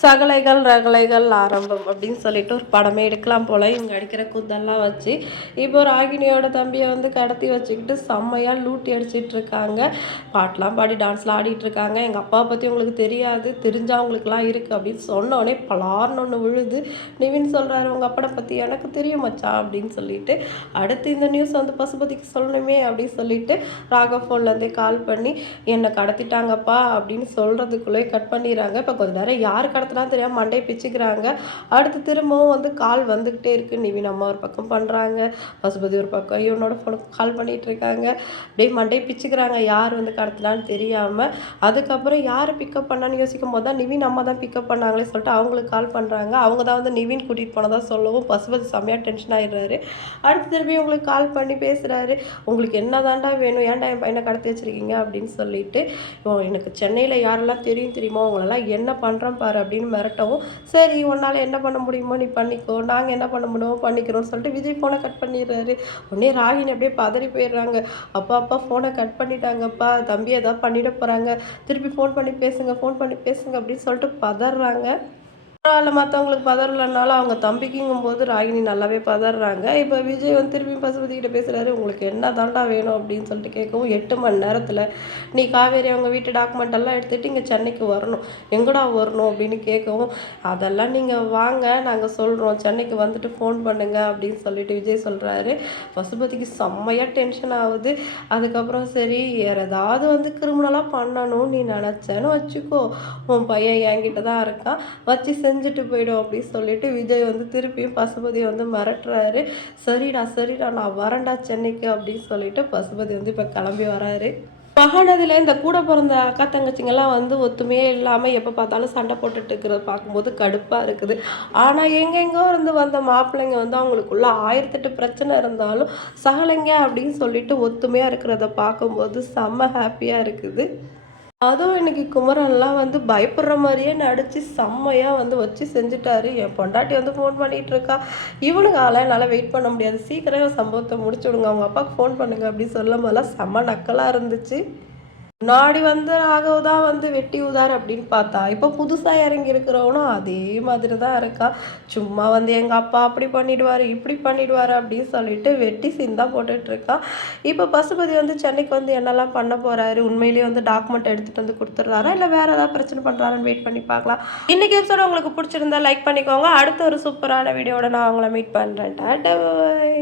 சகலைகள் ரகலைகள் ஆரம்பம் அப்படின்னு சொல்லிட்டு ஒரு படமே எடுக்கலாம் போல். இவங்க அடிக்கிற குத்தெல்லாம் வச்சு இப்போ ராகினியோட தம்பியை வந்து கடத்தி வச்சுக்கிட்டு செம்மையாக லூட்டி அடிச்சிட்டு இருக்காங்க. பாட்டெலாம் பாடி டான்ஸ்லாம் ஆடிட்டு இருக்காங்க. எங்கள் அப்பாவை பற்றி உங்களுக்கு தெரியாது தெரிஞ்சவங்களுக்குலாம் இருக்குது அப்படின்னு சொன்னோடனே பலார்னு ஒன்று விழுது. நிவின் சொல்கிறாரு உங்கள் அப்பனை பற்றி எனக்கு தெரியும் மச்சான் அப்படின்னு சொல்லிட்டு. அடுத்து இந்த நியூஸ் வந்து பசுபதிக்கு சொல்லணுமே அப்படின்னு சொல்லிட்டு ராக ஃபோன்லேருந்தே கால் பண்ணி என்னை கடத்திட்டாங்கப்பா அப்படின்னு சொல்கிறதுக்குள்ளே கட் பண்ணிடுறாங்க. இப்போ கொஞ்ச நேரம் யார் கடத்தினா தெரியாமல் மண்டையை பிச்சுக்கிறாங்க. அடுத்து திரும்பவும் வந்து கால் வந்துக்கிட்டே இருக்கு. நிவின் அம்மா ஒரு பக்கம் பண்ணுறாங்க பசுபதி ஒரு பக்கம் இவனோட ஃபோனுக்கு கால் பண்ணிகிட்டு இருக்காங்க அப்படியே மண்டையை பிச்சுக்கிறாங்க. யார் வந்து கடத்தினான்னு தெரியாமல் அதுக்கப்புறம் யார் பிக்கப் பண்ணான்னு யோசிக்கும் போது தான் நிவின் அம்மா தான் பிக்கப் பண்ணாங்களே சொல்லிட்டு அவங்களுக்கு கால் பண்ணுறாங்க அவங்க தான் வந்து நிவின் கூட்டிகிட்டு போனதாக சொல்லவும் பசுபதி செம்மையாக டென்ஷன் ஆயிடுறாரு. அடுத்து திரும்பி உங்களுக்கு கால் பண்ணி பேசுகிறாரு உங்களுக்கு என்ன தாண்டா வேணும்? ஏன்டா என் பையனை கடத்தி வச்சுருக்கீங்க? அப்படின்னு சொல்லிட்டு எனக்கு சென்னையில் யாரெல்லாம் தெரியும் தெரியுமா? அவங்களெல்லாம் என்ன பண்ணுறோம் பாரு அப்படின்னு அப்படின்னு மிரட்டவும் சரி உன்னால் என்ன பண்ண முடியுமோ நீ பண்ணிக்கோ நாங்கள் என்ன பண்ண முடியுமோ பண்ணிக்கிறோம்னு சொல்லிட்டு விஜய் ஃபோனை கட் பண்ணிடுறாரு. உடனே ராகினி அப்படியே பதறி போயிடுறாங்க. அப்பா அப்பா ஃபோனை கட் பண்ணிட்டாங்கப்பா தம்பி ஏதாவது பண்ணிட போகிறாங்க திருப்பி ஃபோன் பண்ணி பேசுங்க ஃபோன் பண்ணி பேசுங்க அப்படின்னு சொல்லிட்டு பதறாங்க. பரவாயில்ல மற்றவங்களுக்கு பதறலனாலும் அவங்க தம்பிக்குங்கும் போது ராகினி நல்லாவே பதறாங்க. இப்போ விஜய் வந்து திரும்பி பசுபதி கிட்ட பேசுகிறாரு உங்களுக்கு என்ன தாண்டா வேணும்? அப்படின்னு சொல்லிட்டு கேட்கவும் எட்டு மணி நேரத்தில் நீ காவேரி அவங்க வீட்டு டாக்குமெண்ட் எல்லாம் எடுத்துகிட்டு இங்கே சென்னைக்கு வரணும். எங்கடா வரணும்? அப்படின்னு கேட்கவும் அதெல்லாம் நீங்கள் வாங்க நாங்கள் சொல்கிறோம் சென்னைக்கு வந்துட்டு ஃபோன் பண்ணுங்க அப்படின்னு சொல்லிட்டு விஜய் சொல்கிறாரு பசுபதிக்கு செம்மையாக டென்ஷன் ஆகுது. அதுக்கப்புறம் சரி வேறு ஏதாவது வந்து கிரிமினலாக பண்ணணும் நீ நினச்சேன்னு வச்சுக்கோ. உன் பையன் என்கிட்ட தான் இருக்கான். வச்சு செஞ்சுட்டு போயிடும் அப்படின்னு சொல்லிட்டு விஜய் வந்து திருப்பியும் பசுபதியை வந்து மிரட்டுறாரு. சரிடா சரிடா நான் வரேன்டா சென்னைக்கு அப்படின்னு சொல்லிட்டு பசுபதி வந்து இப்போ கிளம்பி வராரு. மகாநதியில் இந்த கூட பிறந்த அக்கா தங்கச்சிங்கெல்லாம் வந்து ஒத்துமையே இல்லாமல் எப்போ பார்த்தாலும் சண்டை போட்டுட்டு இருக்கிறத பார்க்கும்போது கடுப்பாக இருக்குது. ஆனால் எங்கெங்கோ இருந்து வந்த மாப்பிள்ளைங்க வந்து அவங்களுக்குள்ள ஆயிரத்தெட்டு பிரச்சனை இருந்தாலும் சகலைங்க அப்படின்னு சொல்லிட்டு ஒத்துமையாக இருக்கிறத பார்க்கும்போது செம்ம ஹாப்பியாக இருக்குது. அதுவும் இன்னைக்கு குமரன்லாம் வந்து பயப்படுற மாதிரியே நடிச்சு செம்மையாக வந்து வச்சு செஞ்சுட்டாரு. என் பொண்டாட்டி வந்து ஃபோன் பண்ணிட்டு இருக்கா. இவனுக்கு ஆளா என்னால் வெயிட் பண்ண முடியாது. சீக்கிரம் சம்பவத்தை முடிச்சு விடுங்க அவங்க அப்பாவுக்கு ஃபோன் பண்ணுங்க அப்படின்னு சொல்லும் போதெல்லாம் செம்ம நக்கலாக இருந்துச்சு. முன்னாடி வந்து ராகவ் தான் வந்து வெட்டி உதார் அப்படின்னு பார்த்தா. இப்போ புதுசாக இறங்கி இருக்கிறவனும் அதே மாதிரி தான் இருக்கா. சும்மா வந்து எங்கள் அப்பா அப்படி பண்ணிடுவார் இப்படி பண்ணிடுவார் அப்படின்னு சொல்லிட்டு வெட்டி சீன் தான் போட்டுட்டு இருக்கான் இப்போ பசுபதி வந்து சென்னைக்கு வந்து என்னெல்லாம் பண்ண போகிறாரு உண்மையிலேயே வந்து டாக்குமெண்ட் எடுத்துகிட்டு வந்து கொடுத்துட்றாரா? இல்லை வேறு ஏதாவது பிரச்சனை பண்ணுறாருன்னு வெயிட் பண்ணி பார்க்கலாம். இன்னைக்கு எபிசோட் உங்களுக்கு பிடிச்சிருந்தா லைக் பண்ணிக்கோங்க. அடுத்த ஒரு சூப்பரான வீடியோட நான் அவங்கள மீட் பண்ணுறேன் டாட்டா பாய்